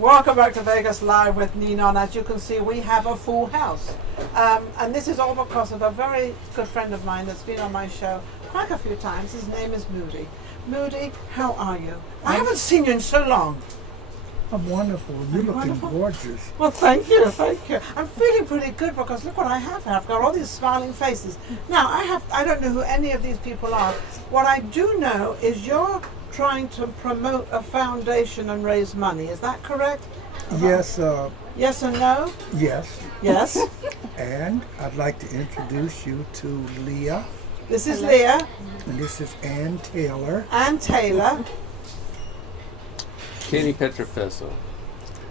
Welcome back to Vegas Live with Ninon. As you can see, we have a full house. And this is all because of a very good friend of mine that's been on my show quite a few times. His name is Moody. Moody, how are you? I haven't seen you in so long. I'm wonderful. You're looking gorgeous. Well, thank you, thank you. I'm feeling pretty good because look what I have. I've got all these smiling faces. Now, I don't know who any of these people are. What I do know is you're trying to promote a foundation and raise money. Is that correct? Yes. Yes and no? Yes. Yes. And I'd like to introduce you to Leah. This is Leah. And this is Ann Taylor. Ann Taylor. Kenny Petrofesso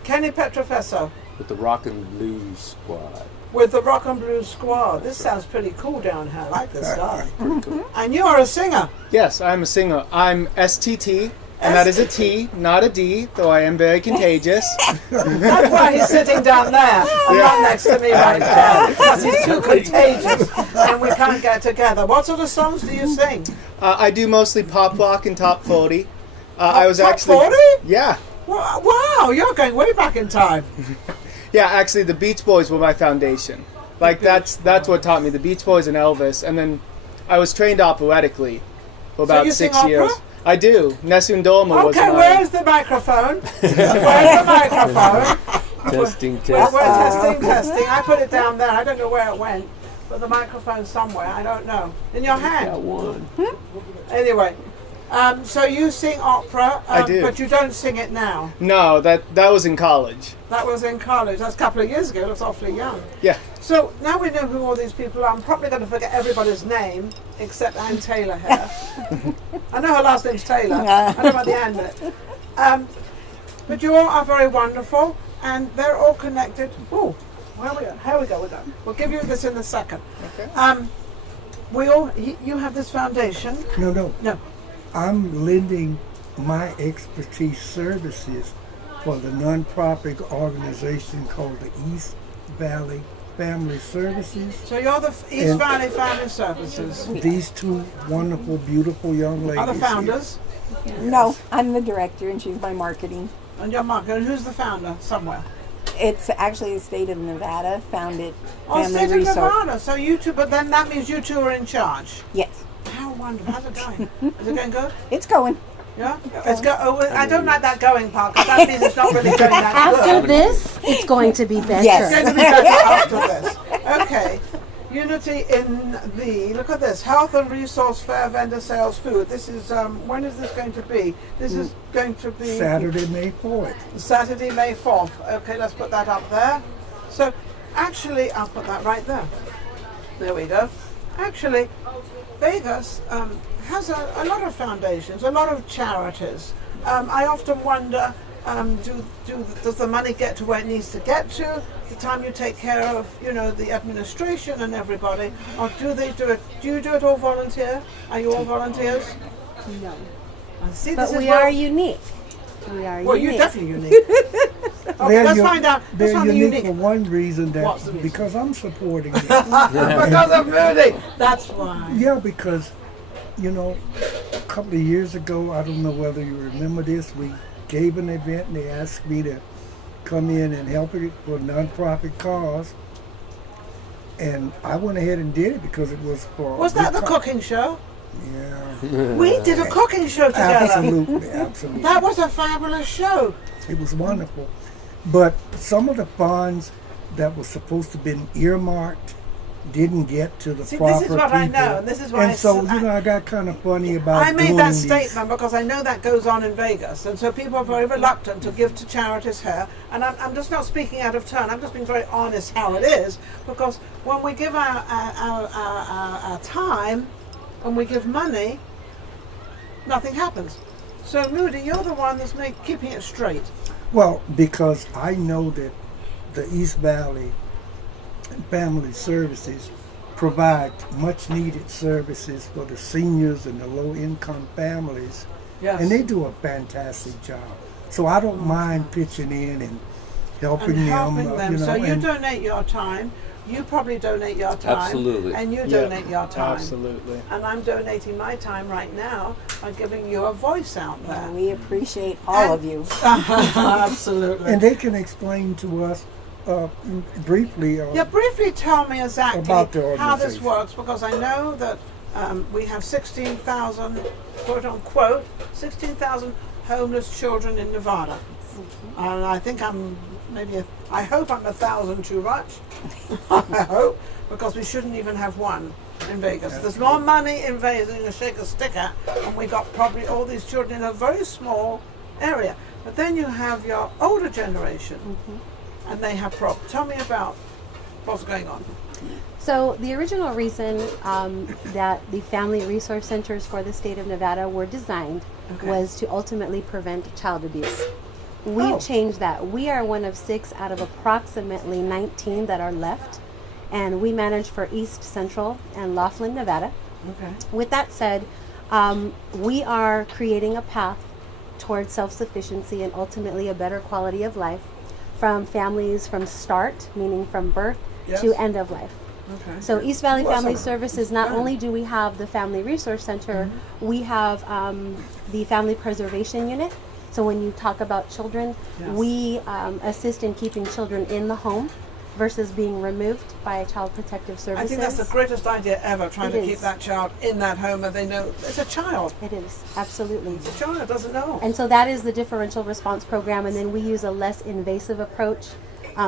Kenny Petrofesso. with the Rock and Blues Squad. With the Rock and Blues Squad. This sounds pretty cool down here. I like this stuff. Pretty cool. And you are a singer. Yes, I'm a singer. I'm STT, and that is a T, not a D, though I am very contagious. That's why he's sitting down there and not next to me right now. Because he's too contagious and we can't get together. What sort of songs do you sing? I do mostly pop rock and top 40. I was Top actually 40? Yeah, Wow, you're going way back in time. yeah. Actually, the Beach Boys were my foundation. Like that's what taught me the Beach Boys and Elvis, and then I was trained operatically for about you sing 6 years. opera? I do. Nessun Dorma was Okay, my. where's the microphone? Where's the microphone? Testing, Well, testing. we're testing. I put it down there. I don't know where it went. But the microphone's somewhere. I don't know. In your Got hand. one. Anyway. So you sing opera, I do. but you don't sing it now. No, that was in college. That was in college. That's a couple of years ago. That's awfully young. Yeah. So now we know who all these people are. I'm probably going to forget everybody's name except Ann Taylor here. I know her last name's Taylor. I know about the Ann bit. But you all are very wonderful, and they're all connected. Oh, here we go. We'll give you this in a second. Okay. You have this foundation. No. No. I'm lending my expertise services for the nonprofit organization called the East Valley Family Services. So you're the East Valley Family Services. These two wonderful, beautiful young ladies. Are the founders? No, I'm the director and she's my marketing. And you're Mark. And who's the founder? Somewhere. It's actually the state of Nevada founded Oh, Family State of Resource. Nevada. So you two, but then that means you two are in charge. Yes, How wonderful. How's it going? Is it going good? it's going. Yeah? It's I don't like that going part because that means it's not really going that After good. this, it's going to be better. Yes. It's going to be better after this. Okay. Unity in the, look at this, Health and Resource Fair Vendor Sales Food. This is, when is this going to be? This is going to be Saturday, May 4th. Saturday, May 4th. Okay, let's put that up there. So, actually, I'll put that right there. There we go. Actually, Vegas has a lot of foundations, a lot of charities. I often wonder, does the money get to where it needs to get to? The time you take care of, the administration and everybody, or do they do it? Do you do it all volunteer? Are you all volunteers? No. See, But this is we where- are unique. We are Well, unique. you're definitely unique. Okay, let's find out. Let's They're find the unique unique. for one reason, What's the that reason? because I'm supporting it. Because of Moody. That's why. Yeah, because, a couple of years ago, I don't know whether you remember this, we gave an event and they asked me to come in and help it for a nonprofit cause. And I went ahead and did it because it was for... Was that the cooking show? Yeah, We did a cooking show together. absolutely. That was a fabulous show. It was wonderful. But some of the funds that were supposed to have been earmarked didn't get to the See, proper this is what people. I know, and this is why And so, I got kind of funny about I made doing that these. statement because I know that goes on in Vegas, and so people are very reluctant to give to charities here. And I'm just not speaking out of turn. I'm just being very honest how it is, because when we give our time, when we give money, nothing happens. So Moody, you're the one that's keeping it straight. Well, because I know that the East Valley Family Services provide much needed services for the seniors and the low income families. Yes. And they do a fantastic job. So I don't mind pitching in and helping and them. helping them. You know, So you and donate your time. You probably donate your time. Absolutely. And you Yeah, donate your time. Absolutely. And I'm donating my time right now by giving you a voice out there. We appreciate all of you. Absolutely. and they can explain to us briefly. Yeah, briefly tell me exactly About the how this organization. works, because I know that we have 16,000, quote unquote, 16,000 homeless children in Nevada. And I think I hope I'm 1,000 too much. I hope, because we shouldn't even have one in Vegas. There's more money in Vegas than you shake a stick at, and we got probably all these children in a very small area. But then you have your older generation, and they have problems. Tell me about what's going on. So the original reason that the Family Resource Centers for the state of Nevada were designed was to ultimately prevent child abuse. We've changed that. We are one of 6 out of approximately 19 that are left, and we manage for East Central and Laughlin, Nevada. Okay. With that said, we are creating a path towards self-sufficiency and ultimately a better quality of life from families from start, meaning from birth, Yes. to end of life. Okay. So East Valley Well, Family so- Services, not yeah. only do we have the Family Resource Center, we have the Family Preservation Unit. So when you talk about children, Yes. we assist in keeping children in the home versus being removed by Child Protective I Services. think that's the greatest idea ever, trying It to keep is. that child in that home, and they know it's a child. It is, absolutely. It's a child, doesn't know. And so that is the differential response program, and then we use a less invasive approach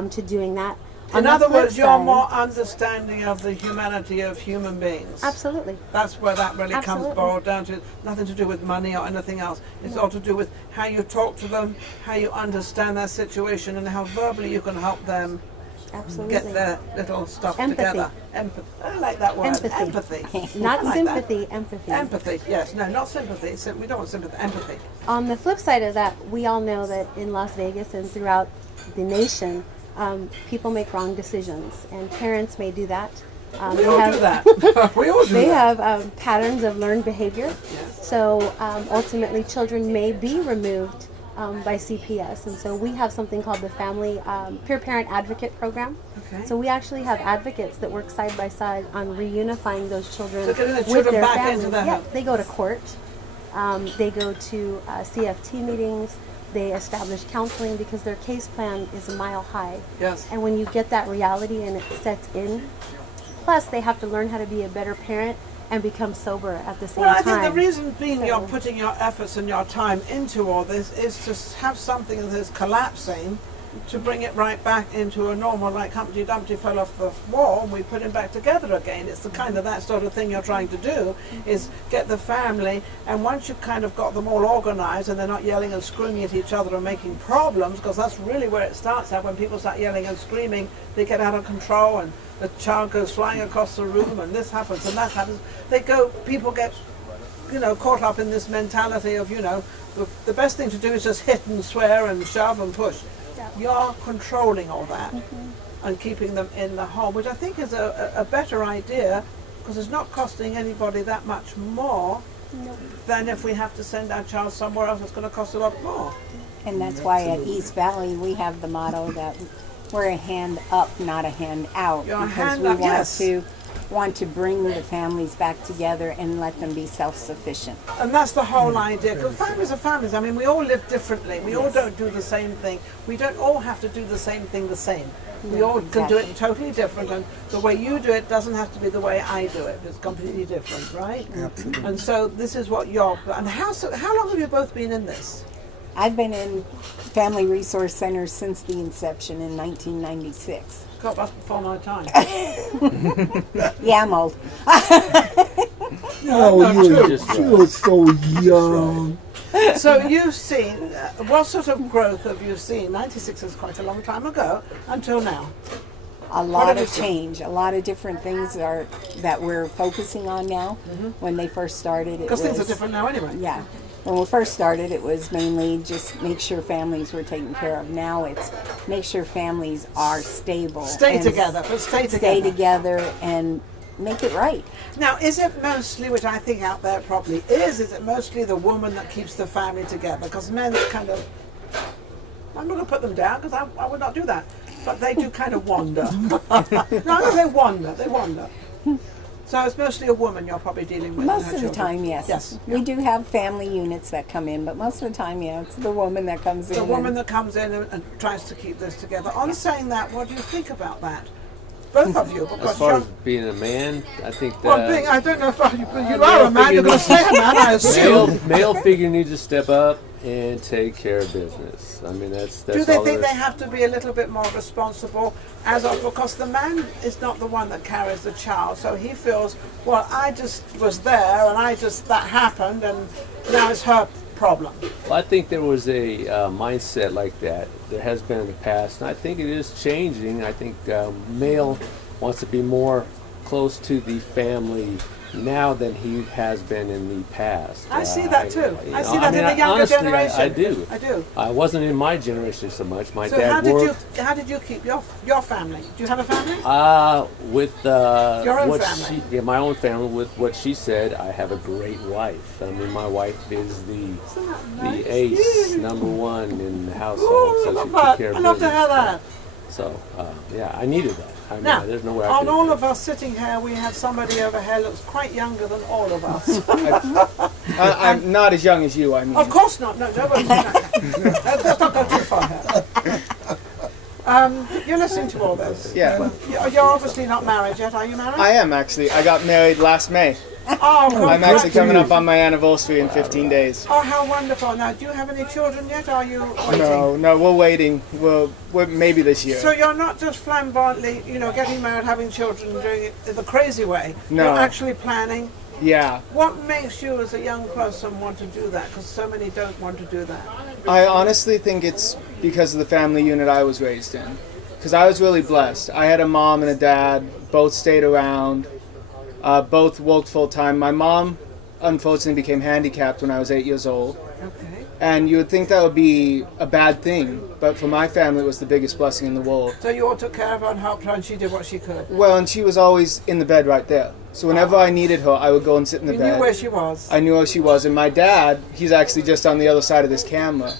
to doing that. On In the other flip words, you're side- more understanding of the humanity of human beings. Absolutely. That's where that really comes Absolutely. boiled down to. Nothing to do with money or anything else. It's all to do with how you talk to them, how you understand their situation, and how verbally you can help them Absolutely. get their little stuff Empathy. together. Empathy. I like that word. Empathy. Empathy. Not I like sympathy, empathy. That. Empathy. Yes. No, not sympathy. We don't want sympathy. Empathy. On the flip side of that, we all know that in Las Vegas and throughout the nation, people make wrong decisions, and parents may do that. We all do that. We all do They that. have patterns of learned behavior. Yes. So ultimately, children may be removed by CPS, and so we have something called the Family Peer Parent Advocate Program. Okay. So we actually have advocates that work side by side on reunifying those children So getting the with children their back families. into their Yeah, home. they go to court. They go to CFT meetings. They establish counseling because their case plan is a mile high. Yes. And when you get that reality and it sets in, plus they have to learn how to be a better parent and become sober at the same Well, I time. think the reason being you're So- putting your efforts and your time into all this is to have something that is collapsing, to bring it right back into a normal, like Humpty Dumpty fell off the wall and we put him back together again. It's the kind of that sort of thing you're trying to do, is get the family, and once you've kind of got them all organized and they're not yelling and screaming at each other and making problems, because that's really where it starts at. When people start yelling and screaming, they get out of control and the child goes flying across the room and this happens and that happens. People get, caught up in this mentality of, the best thing to do is just hit and swear and shove and push. You're controlling all that and keeping them in the home, which I think is a better idea, because it's not costing anybody that much more than if we have to send our child somewhere else. It's going to cost a lot more. And that's why at East Valley we have the motto that we're a hand up, not a hand out. You're a because hand we up, want yes. to bring the families back together and let them be self-sufficient. And that's the whole idea, because families are families. I mean, we all live differently. We all don't do the same thing. We don't all have to do the same thing the same. We all can do it totally different, and the way you do it doesn't have to be the way I do it. It's completely different, right? Absolutely. And so this is what you're. And how long have you both been in this? I've been in Family Resource Centers since the inception in 1996. God, that's before my time. Yeah, I'm old. Just you're so young. So you've seen, what sort of growth have you seen? 96 is quite a long time ago, until now. A lot have you of seen? change, a lot of different things that we're focusing on now. When they first started, it Because things are was- different now anyway. Yeah. When we first started, it was mainly just make sure families were taken care of. Now it's make sure families are stable. Stay and together, but stay together. Stay together and make it right. Now, is it mostly, which I think out there probably is it mostly the woman that keeps the family together? Because men's kind of I'm not going to put them down because I would not do that. But they do kind of wander. No, they wander. So it's mostly a woman you're probably dealing with. Most and her of the children. time, yes. Yes. We do have family units that come in, but most of the time, yeah, it's the woman that comes in. The woman that comes in and tries to keep this together. On saying that, what do you think about that? Both of you, As because far you're... as being a man, I think that Well, I don't know if you are a man, you're going to stay a man, I assume. male figure needs to step up and take care of business. I mean, that's Do they all think there they is. have to be a little bit more responsible because the man is not the one that carries the child, so he feels, well, I just was there and that happened and now it's her problem. Well, I think there was a mindset like that. There has been in the past, and I think it is changing. I think male wants to be more close to the family now than he has been in the past. I see that too. you I know, see that in the younger honestly, generation. I do. I do. I wasn't in my generation so much. My So dad worked. how did you keep your family? Do you have a family? With Your own what family? my own family. With what she said, I have a great wife. I mean, my wife is Isn't that nice? the ace, Yeah. number one in the household. Ooh, So I she love took that. care of I love to business. hear that. So yeah, I needed that. I mean, Now, there's no way I on could. all of us sitting here, we have somebody over here looks quite younger than all of us. I'm not as young as you, I mean. Of course not. No, nobody's let's not go too far here. You're listening to all this. Yeah. You're obviously not married yet. Are you married? I am actually. I got married last May. Oh, I'm actually coming up on my anniversary in 15 days. Oh, how wonderful. Now, do you have any children yet? Or are you waiting? No, we're waiting. We're maybe this year. So you're not just flamboyantly, getting married, having children, doing it the crazy way. No. You're actually planning. Yeah. What makes you, as a young person, want to do that? Because so many don't want to do that. I honestly think it's because of the family unit I was raised in. Because I was really blessed. I had a mom and a dad, both stayed around, both worked full time. My mom, unfortunately, became handicapped when I was 8 years old. Okay. And you would think that would be a bad thing, but for my family, it was the biggest blessing in the world. So you all took care of her and helped her, and she did what she could. Well, and she was always in the bed right there. So whenever I needed her, I would go and sit in the You bed. knew where she was. I knew where she was. And my dad, he's actually just on the other side of this camera.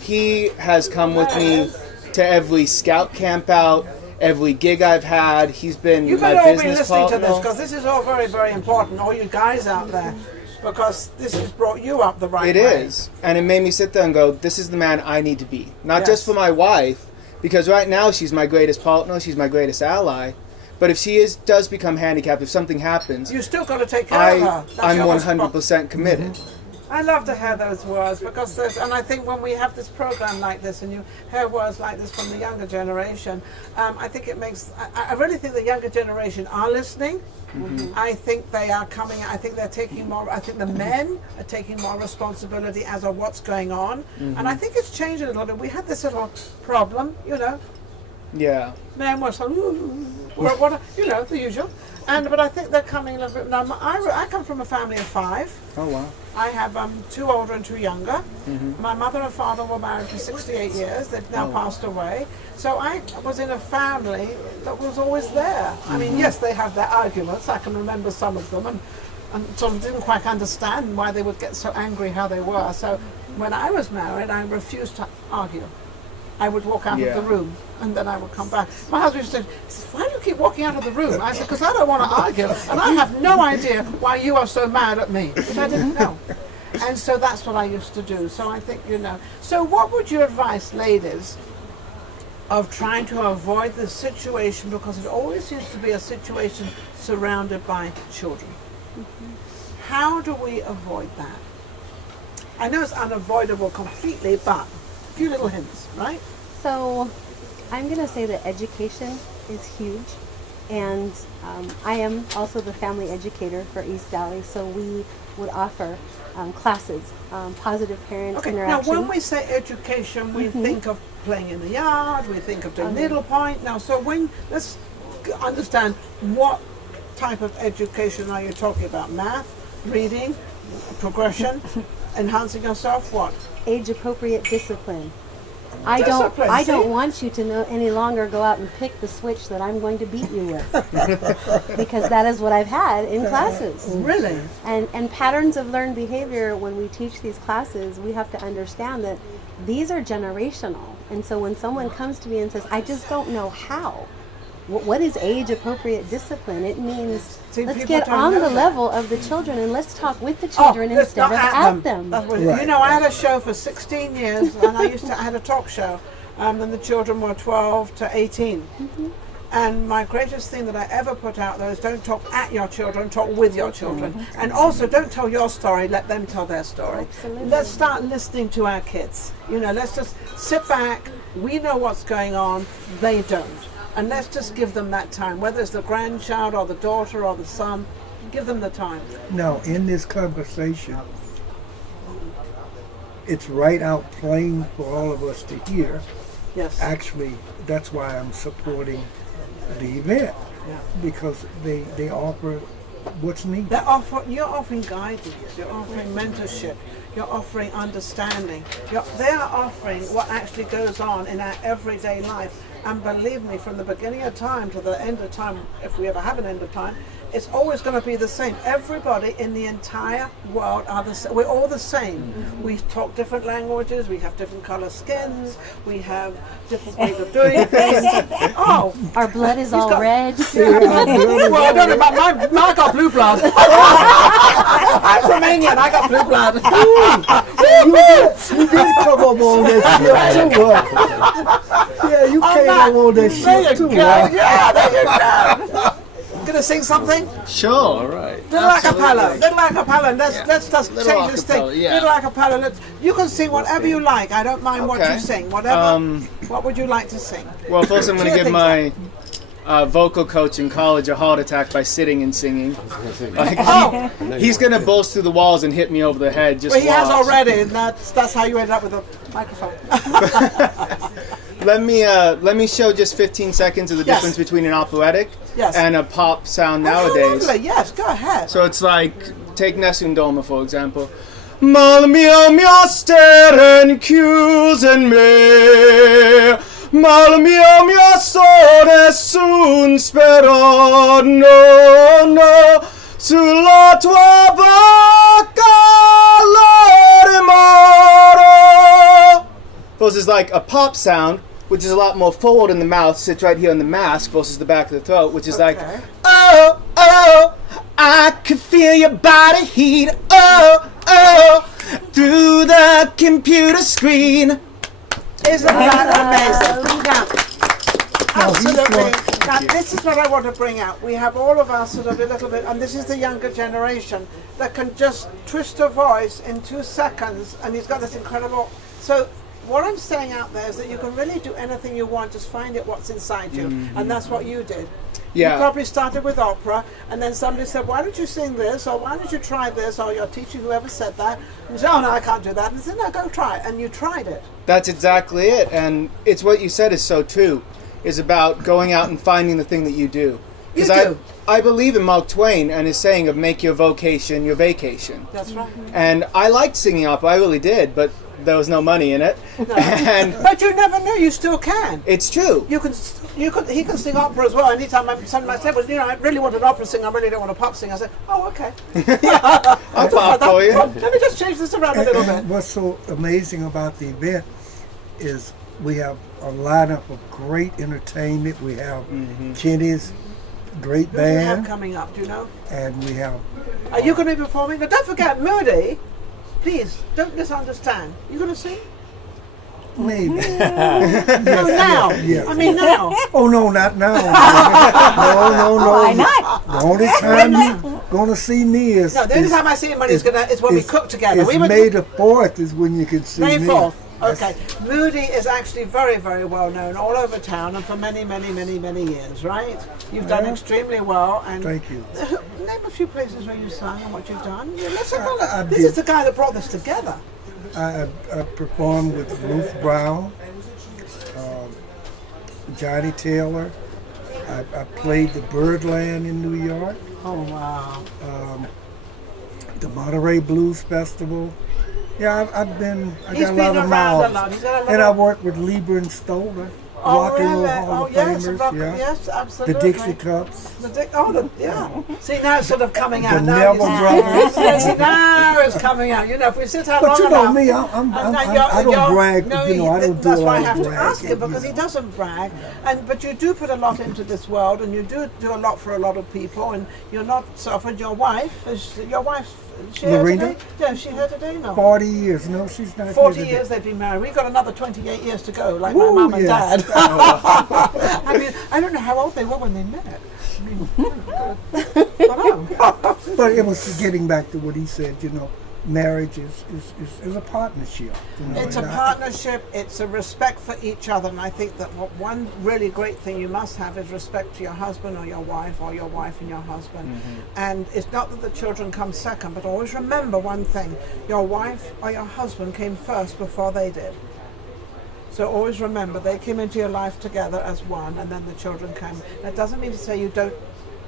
He has come with me to every scout camp out, every gig I've had. He's been You my better all be business listening partner. to this, because this is all very, very important, all you guys out there, because this has brought you up the right It way. is. And it made me sit there and go, this is the man I need to be. Not Yes. just for my wife, because right now she's my greatest partner, she's my greatest ally. But if she does become handicapped, if something happens, You still got to take care of her. That's I'm your 100% committed. I love to hear those words, because and I think when we have this program like this and you hear words like this from the younger generation, I think it makes, I really think the younger generation are listening. I think they are coming, I think they're taking more, I think the men are taking more responsibility as of what's going on. And I think it's changing a little bit. We had this little problem, Yeah. men were so, what, the usual. But I think they're coming a little bit. Now, I come from a family of 5. Oh, wow. I have 2 older and 2 younger. My mother and father were married for 68 years. They've now passed away. So I was in a family that was always there. I mean, yes, they have their arguments. I can remember some of them and sort of didn't quite understand why they would get so angry how they were. So when I was married, I refused to argue. I would walk out of the room and then I would come back. My husband used to say, why do you keep walking out of the room? I said, because I don't want to argue and I have no idea why you are so mad at me, which I didn't know. And so that's what I used to do. So I think, So what would you advise ladies of trying to avoid this situation, because it always seems to be a situation surrounded by children? How do we avoid that? I know it's unavoidable completely, but a few little hints, right? So I'm going to say that education is huge. And I am also the family educator for East Valley. So we would offer classes, positive parent Okay, interaction. now when we say education, we think of playing in the yard, we think of doing needlepoint. Now, so let's understand, what type of education are you talking about? Math, reading, progression, enhancing yourself, what? Age-appropriate discipline. I Discipline, see? don't want you to know any longer go out and pick the switch that I'm going to beat you with, because that is what I've had in classes. Really? And patterns of learned behavior, when we teach these classes, we have to understand that these are generational. And so when someone comes to me and says, I just don't know how, what is age-appropriate discipline? It means See, let's people get don't on know the that. level of the children and let's talk with the children let's instead not of at them. That's what, Right. You know, I had a show for 16 years, and I had a talk show, and the children were 12 to 18. And my greatest thing that I ever put out there is don't talk at your children, talk with your children. And also don't tell your story, let them tell their story. Absolutely. Let's start listening to our kids. You know, let's just sit back. We know what's going on, they don't. And let's just give them that time, whether it's the grandchild or the daughter or the son, give them the time. Now, in this conversation, it's right out plain for all of us to hear. Yes. Actually, that's why I'm supporting the event, Yeah. because they offer what's needed. You're offering guidance, you're offering mentorship, you're offering understanding. They are offering what actually goes on in our everyday life. And believe me, from the beginning of time to the end of time, if we ever have an end of time, it's always going to be the same. Everybody in the entire world are the same. We're all the same. We talk different languages, we have different color skins, we have different ways of doing things. Oh, Our blood is all got- red. well, I don't know about I got blue blood. I'm Romanian, I got blue blood. You did come up on that ship too. Yeah, you came up on that There ship you too. go. Yeah, there you go. Gonna sing something? Sure. All right. Little acapella. Little acapella. Yeah. Let's just Little change this thing. acapella, yeah. Little acapella. You can sing whatever you like. I don't mind what Okay. you sing. Whatever. What would you like to sing? Well, first I'm going to Cheer give things my vocal coach in college a heart attack by sitting and singing. Like, Oh, he's going to burst through the walls and hit me over the head. Just well, he has watch. already, and that's how you end up with a microphone. Let me show just 15 seconds of the Yes. difference between an operatic Yes. and a pop sound Oh, nowadays. lovely. Yes, go ahead. So it's like, take Nessun Dorma for example. Mal mio steren chiusen me, mal mio so nessun spero, no, sulla tua bocca l'ore moro. Versus like a pop sound, which is a lot more forward in the mouth, sits right here in the mask, versus the back of the throat, which is like, Okay. oh, I can feel your body heat, through the computer screen. Isn't that amazing? Now, absolutely. going- Now, this is what I want to bring out. We have all of us sort of a little bit, and this is the younger generation that can just twist a voice in 2 seconds, and he's got this incredible. So, what I'm saying out there is that you can really do anything you want, just find it what's inside you, and that's what you did. Yeah. You probably started with opera, and then somebody said, why don't you sing this, or why don't you try this, or your teacher, whoever said that, and you said, oh no, I can't do that, and said, no, go try it, and you tried it. That's exactly it, and it's what you said is so true. Is about going out and finding the thing that you do. You I do. I believe in Mark Twain and his saying of make your vocation your vacation. That's right. And I liked singing opera, I really did, but there was no money in it. And But you never knew, you still can. it's true. He can sing opera as well. Anytime somebody might say, well, you know, I really want an opera singer, I really don't want a pop singer. I said, oh, okay. I'll pop for you. Well, let me just change this around a little bit. What's so amazing about the event is we have a lineup of great entertainment. We have Kenny's great Who do you have band, coming up, do you know? and we have Are you going to be performing? Now, don't forget, Moody, please, don't misunderstand. You going to sing? maybe. No, now. yes. I mean, now. Oh no, not now. No. Why not? The only time you're gonna see me is No, the only time I see him is when we cook together. It's We were May the 4th is when you can see May me. 4th. Okay. Moody is actually very, very well known all over town and for many, many, many, many years, right? You've done Yeah. extremely well. And Thank you. Name a few places where you sang and what you've done. Yeah, let's have I this did. is the guy that brought this together. I performed with Ruth Brown, Johnny Taylor. I played the Birdland in New York, Oh, wow. the Monterey Blues Festival, Yeah, I've been. I He's got a been lot of around a miles. lot. He's got a lot And I of- worked with Lieber and Stoller, Oh, Rock and Roll really? Hall Oh, of yes, Famers. rock, Yeah. yes, The absolutely. Dixie Cups. Yeah. See, now it's sort of coming out. The Now Neville you see- Brothers. Yeah, see, now it's coming out. You know, if we sit out But long you know enough. me, I don't brag. No, You know, I don't do that's a why I lot have of to ask him bragging, because you he know. doesn't brag, but you do put a lot into this world, and you do a lot for a lot of people, and you're not suffered. Your wife is she here Lorena? today? Yeah, is she here today? No. 40 years. No, she's not 40 here today. years they've been married. We've got another 28 years to go, like Woo, my mum and yes. dad. I mean, I don't know how old they were when they met. I mean, I don't know. But it was getting back to what he said, you know, marriage is a partnership. You know, It's a and partnership, it's a respect for each other, and I think that one really great thing you must have is respect to your husband or your wife and your husband. And it's not that the children come second, but always remember one thing, your wife or your husband came first before they did. So always remember, they came into your life together as one, and then the children came. That doesn't mean to say you don't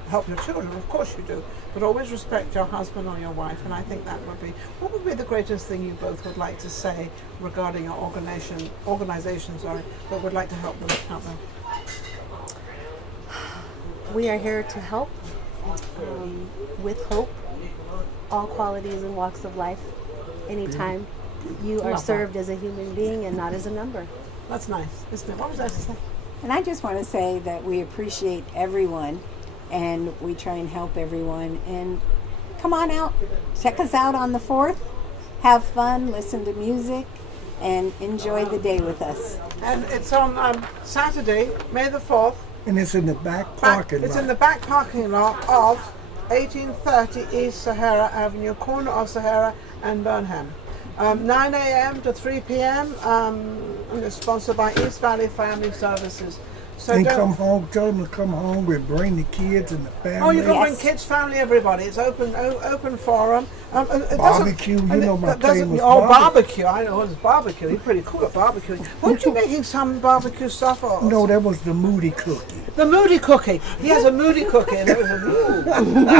help your children, of course you do, but always respect your husband or your wife, and I think that would be, what would be the greatest thing you both would like to say regarding your organization, that would like to help them out there? We are here to help with hope, all qualities and walks of life, anytime. You are Love that. served as a human being and not as a number. That's nice, isn't it? What was I to say? And I just want to say that we appreciate everyone and we try and help everyone. And come on out, check us out on the 4th, have fun, listen to music, and enjoy the day with us. And it's on Saturday, May the 4th. and it's in the back parking lot. It's in the back parking lot of 1830 East Sahara Avenue, corner of Sahara and Burnham. 9 a.m. to 3 p.m. And it's sponsored by East Valley Family Services. So And don't- come home, tell them to come home and bring the kids and the family. Oh, you can bring Yes. kids, family, everybody. It's open forum. It doesn't- Barbecue, you and know it my doesn't- famous Oh, barbecue. barbecue! I know it's barbecue. He's pretty cool at barbecuing. Weren't you making some barbecue stuff? Or No, that was the Moody cookie. the Moody cookie. He has a Moody cookie, and it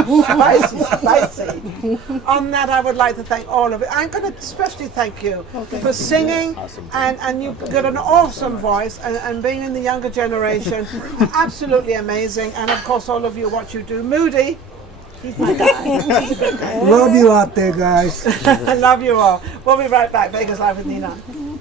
was spicy. On that, I would like to thank all of it. I'm going to especially thank you for singing, and you've got an awesome voice, and being in the younger generation, absolutely amazing. And of course, all of you, what you do, Moody. He's my guy. Love you out there, guys. I love you all. We'll be right back. Vegas Live with Ninon.